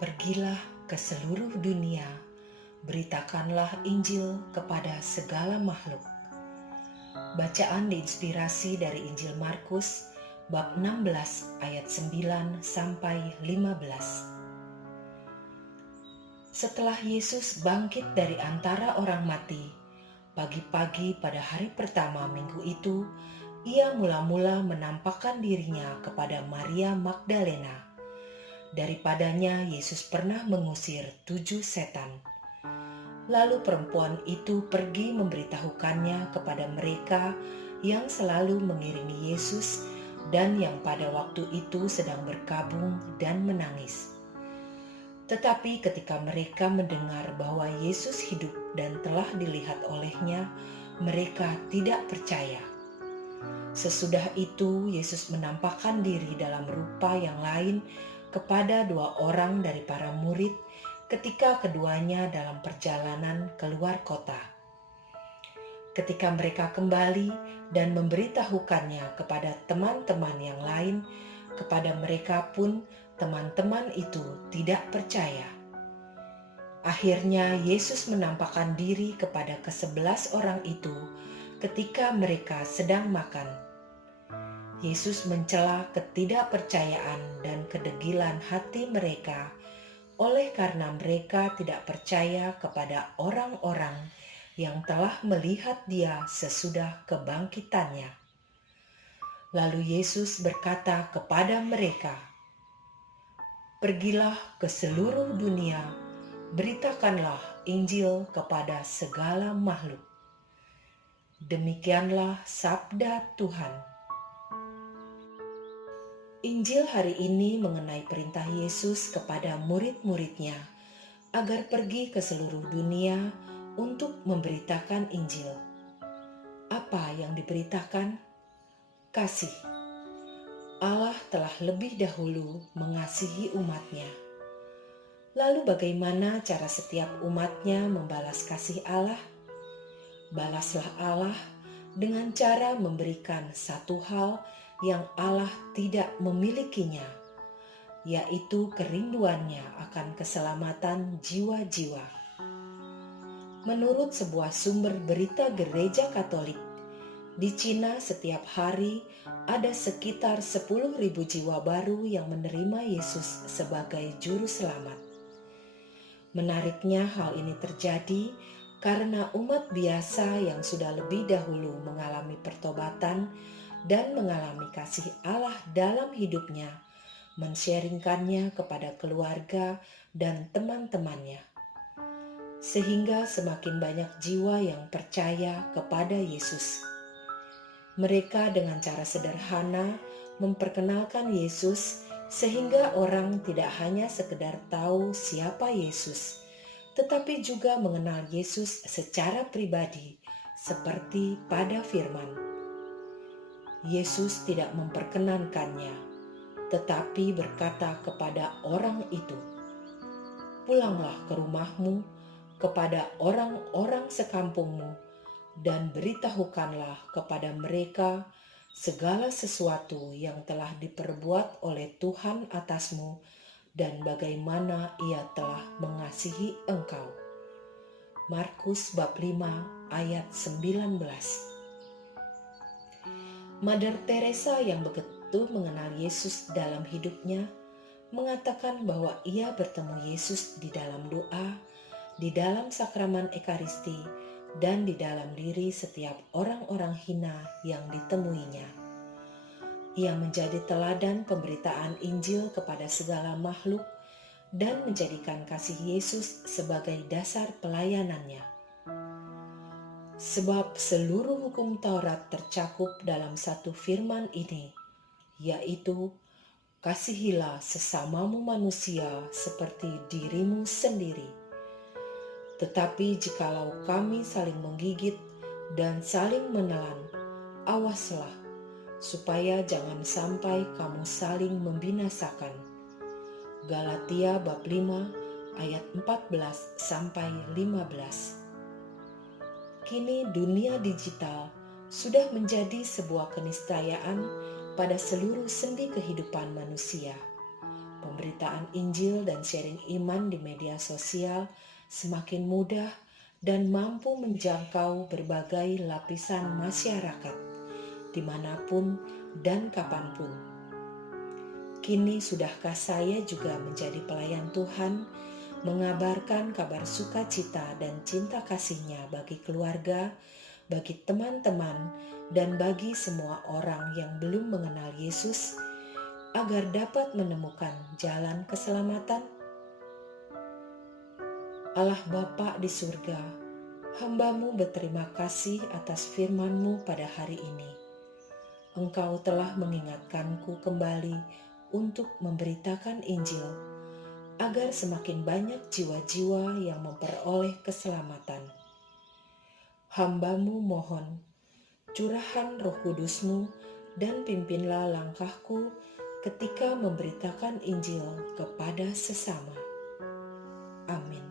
Pergilah ke seluruh dunia, beritakanlah Injil kepada segala makhluk. Bacaan diinspirasi dari Injil Markus bab 16 ayat 9 sampai 15. Setelah Yesus bangkit dari antara orang mati, pagi-pagi pada hari pertama minggu itu, ia mula-mula menampakkan dirinya kepada Maria Magdalena. Daripadanya Yesus pernah mengusir 7 setan. Lalu perempuan itu pergi memberitahukannya kepada mereka yang selalu mengiringi Yesus dan yang pada waktu itu sedang berkabung dan menangis. Tetapi ketika mereka mendengar bahwa Yesus hidup dan telah dilihat olehnya, mereka tidak percaya. Sesudah itu Yesus menampakkan diri dalam rupa yang lain kepada 2 orang dari para murid ketika keduanya dalam perjalanan keluar kota. Ketika mereka kembali dan memberitahukannya kepada teman-teman yang lain, kepada mereka pun teman-teman itu tidak percaya. Akhirnya Yesus menampakkan diri kepada ke-11 orang itu ketika mereka sedang makan. Yesus mencela ketidakpercayaan dan kedegilan hati mereka oleh karena mereka tidak percaya kepada orang-orang yang telah melihat Dia sesudah kebangkitannya. Lalu Yesus berkata kepada mereka, "Pergilah ke seluruh dunia, beritakanlah Injil kepada segala makhluk." Demikianlah sabda Tuhan. Injil hari ini mengenai perintah Yesus kepada murid-muridnya agar pergi ke seluruh dunia untuk memberitakan Injil. Apa yang diberitakan? Kasih. Allah telah lebih dahulu mengasihi umat-Nya. Lalu bagaimana cara setiap umat-Nya membalas kasih Allah? Balaslah Allah dengan cara memberikan satu hal yang Allah tidak memilikinya, yaitu kerinduannya akan keselamatan jiwa-jiwa. Menurut sebuah sumber berita gereja Katolik, di Cina setiap hari ada sekitar 10.000 jiwa baru yang menerima Yesus sebagai juru selamat. Menariknya hal ini terjadi karena umat biasa yang sudah lebih dahulu mengalami pertobatan dan mengalami kasih Allah dalam hidupnya, men-sharingkannya kepada keluarga dan teman-temannya. Sehingga semakin banyak jiwa yang percaya kepada Yesus. Mereka dengan cara sederhana memperkenalkan Yesus sehingga orang tidak hanya sekedar tahu siapa Yesus, tetapi juga mengenal Yesus secara pribadi seperti pada firman. Yesus tidak memperkenankannya, tetapi berkata kepada orang itu, "Pulanglah ke rumahmu, kepada orang-orang sekampungmu, dan beritahukanlah kepada mereka segala sesuatu yang telah diperbuat oleh Tuhan atasmu dan bagaimana Ia telah mengasihi engkau." Markus bab 5 ayat 19. Mother Teresa yang begitu mengenal Yesus dalam hidupnya mengatakan bahwa ia bertemu Yesus di dalam doa, di dalam sakramen Ekaristi, dan di dalam diri setiap orang-orang hina yang ditemuinya. Ia menjadi teladan pemberitaan Injil kepada segala makhluk dan menjadikan kasih Yesus sebagai dasar pelayanannya. Sebab seluruh hukum Taurat tercakup dalam satu firman ini, yaitu, "Kasihilah sesamamu manusia seperti dirimu sendiri." Tetapi jikalau kami saling menggigit dan saling menelan, awaslah, supaya jangan sampai kamu saling membinasakan. Galatia bab 5 ayat 14-15. Kini dunia digital sudah menjadi sebuah keniscayaan pada seluruh sendi kehidupan manusia. pemberitaan Injil dan sharing iman di media sosial semakin mudah dan mampu menjangkau berbagai lapisan masyarakat, dimanapun dan kapanpun. Kini sudahkah saya juga menjadi pelayan Tuhan, mengabarkan kabar sukacita dan cinta kasih-Nya bagi keluarga, bagi teman-teman, dan bagi semua orang yang belum mengenal Yesus, agar dapat menemukan jalan keselamatan? Allah Bapa di surga, hamba-Mu berterima kasih atas firman-Mu pada hari ini. Engkau telah mengingatkanku kembali untuk memberitakan Injil, agar semakin banyak jiwa-jiwa yang memperoleh keselamatan. Hamba-Mu mohon, curahan Roh Kudus-Mu dan pimpinlah langkahku ketika memberitakan Injil kepada sesama. Amin.